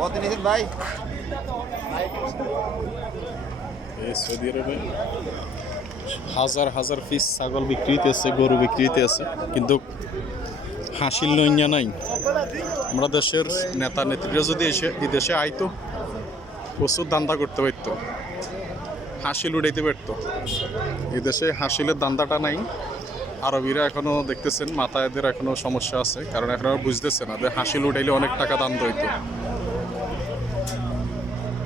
কত নিয়েছেন ভাই। সৌদি আরবে হাজার হাজার পিস ছাগল বিক্রিতে আছে, গরু বিক্রিতে আছে, কিন্তু হাসিল নইয়া নাই। আমরা দেশের নেতা নেত্রীরা যদি এসে এই দেশে আইতো, প্রচুর দান্দা করতে পারতো, হাসিল উড়াইতে পারতো। এই দেশে হাসিলের দান্দাটা নাই। আরবিরা এখনও দেখতেছেন মাথায় এদের এখনও সমস্যা আছে, কারণ এখন বুঝতেছে না যে হাসিল উঠাইলে অনেক টাকা দান হইতো।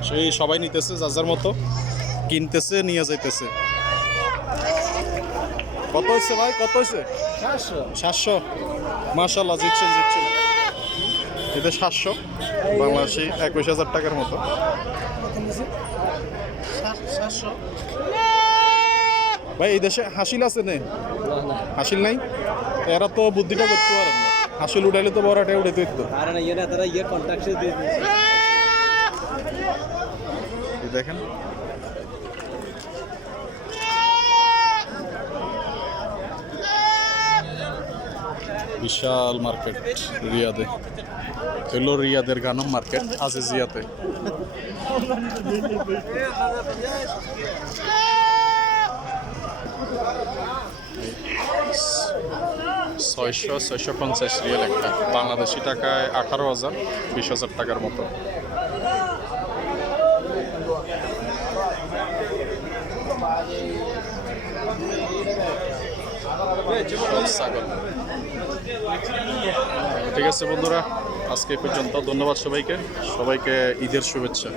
সেই সবাই নিতেছে যার যার মতো কিনতেছে নিয়ে যাইতেছে। কত হয়েছে ভাই? কত হয়েছে সাতশো। মার্শাল্লাহ জিতছেন জিতছেন। এটা সাতশো বাংলাদেশি একুশ হাজার টাকার মতো। ভাই এই দেশে হাসিল আছে নে? হাসিল নাই? এরা তো বুদ্ধিটা করতে পারেন না। হাসিল উঠাইলে তো বড়টা উঠাইতে হইতো। দেখেন। বিশাল মার্কেট রিয়াদে। হলো রিয়াদের গানম মার্কেট আজিজিয়াতে ছয়শো ছয়শো পঞ্চাশ রিয়াল একটা। বাংলাদেশি টাকায় আঠারো হাজার, বিশ হাজার টাকার মতো। ঠিক আছে বন্ধুরা আজকে পর্যন্ত ধন্যবাদ সবাইকে। সবাইকে ঈদের শুভেচ্ছা।